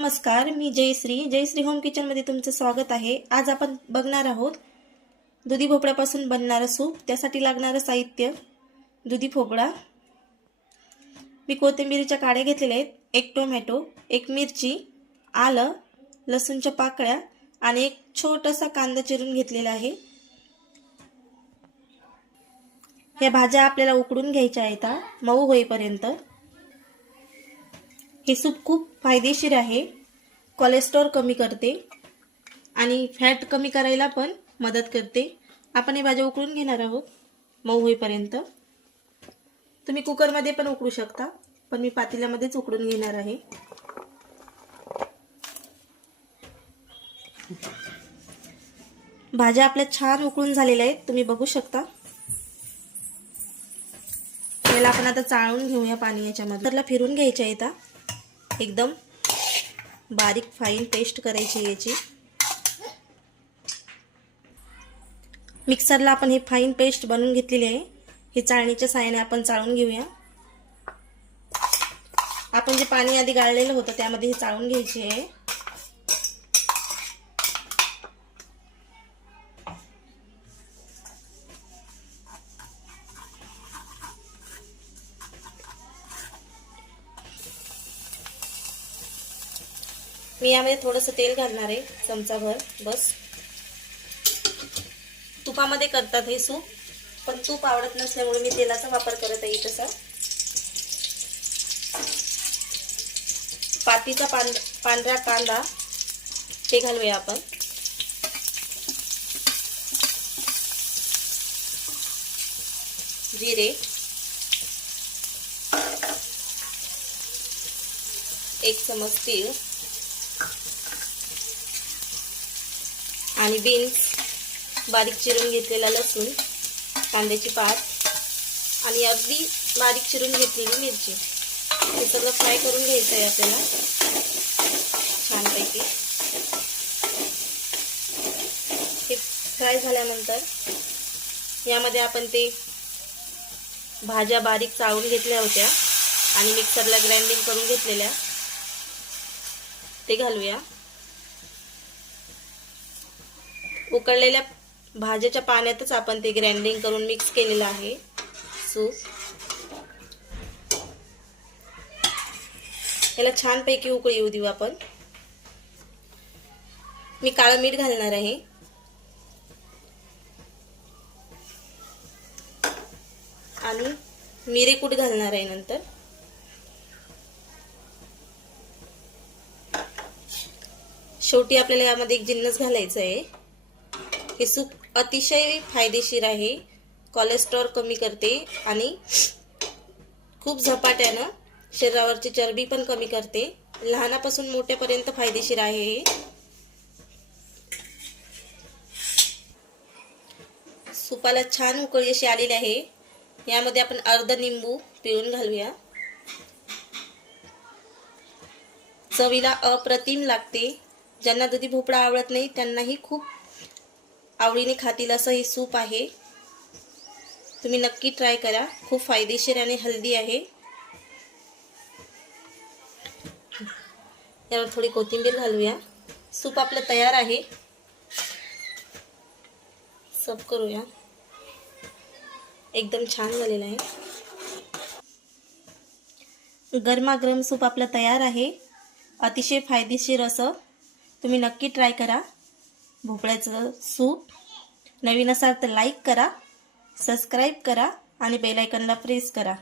नमस्कार मी जयश्री. जयश्री होम किचनमध्ये तुमचं स्वागत आहे. आज आपण बघणार आहोत दुधी भोपळ्यापासून बनणारं सूप त्यासाठी लागणारं साहित्य दुधी भोपळा. मी कोथिंबिरीच्या काड्या घेतलेल्या आहेत एक टोमॅटो एक मिरची आलं लसूणच्या पाकळ्या आणि एक छोटासा कांदा चिरून घेतलेला आहे. ह्या भाज्या आपल्याला उकडून घ्यायच्या आहेत मऊ होईपर्यंत. हे सूप खूप फायदेशीर आहे. कोलेस्ट्रॉल कमी करते आणि फॅट कमी करायला पण मदत करते. आपण हे भाज्या उकळून घेणार आहोत. मऊ होईपर्यंत. तुम्ही कुकरमध्ये पण उकळू शकता पण मी पातेल्यामध्येच उकडून घेणार आहे. भाज्या आपल्या छान उकळून झालेल्या आहेत. तुम्ही बघू शकता. याला आपण आता चाळून घेऊया पाणी याच्यामध्ये. त्याला फिरून घ्यायच्या येतात एकदम बारीक फाईन पेस्ट करायची याची. मिक्सरला आपण हे फाईन पेस्ट बनवून घेतलेली आहे. ही चाळणीच्या साहाय्याने आपण चाळून घेऊया. आपण जे पाणी आधी गाळलेलं होतं त्यामध्ये हे चाळून घ्यायची आहे. मी यामध्ये थोडंसं तेल घालणार आहे चमचाभर बस. तुपामध्ये करतात हे सूप पण तूप आवडत नसल्यामुळे मी तेलाचा वापर करत आहे तसा पातीचा पांढ पांढरा कांदा ते घालूया आपण. जिरे. एक चमच तीळ. आणि बीन्स बारीक चिरून घेतलेला लसूण कांद्याची पात आणि अगदी बारीक चिरून घेतलेली मिरची. हे सगळं फ्राय करून घ्यायचं आहे आपल्याला. छानपैकी. हे फ्राय झाल्यानंतर यामध्ये आपण ते भाज्या बारीक चाळून घेतल्या होत्या आणि मिक्सरला ग्राइंडिंग करून घेतलेल्या. ते घालूया. उकळलेल्या भाज्याच्या पाण्यातच आपण ते ग्राइंडिंग करून मिक्स केलेलं आहे. सूप याला छानपैकी उकळी येऊ देऊ आपण. मी काळं मीठ घालणार आहे. आणि मिरेकूट घालणार आहे नंतर. शेवटी आपल्याला यामध्ये एक जिन्नस घालायचं आहे. हे सूप अतिशय फायदेशीर आहे. कोलेस्ट्रॉल कमी करते आणि खूप झपाट्यानं शरीरावरची चरबी पण कमी करते. लहानापासून मोठ्यापर्यंत फायदेशीर आहे हे. सुपाला छान उकळी अशी आलेली आहे. यामध्ये आपण अर्ध निंबू पिळून घालूया. चवीला अप्रतिम लागते. ज्यांना दुधी भोपळा आवडत नाही त्यांनाही खूप आवडीने खातील असं हे सूप आहे. तुम्ही नक्की ट्राय करा. खूप फायदेशीर आणि हेल्दी आहे. यावर थोडी कोथिंबीर घालूया. सूप आपलं तयार आहे. सब करूया. एकदम छान झालेलं आहे. गरमागरम सूप आपलं तयार आहे. अतिशय फायदेशीर असं. तुम्ही नक्की ट्राय करा. भोपळ्याचं सूप. नवीन असाल तर लाईक करा सबस्क्राईब करा आणि बेलायकनला प्रेस करा.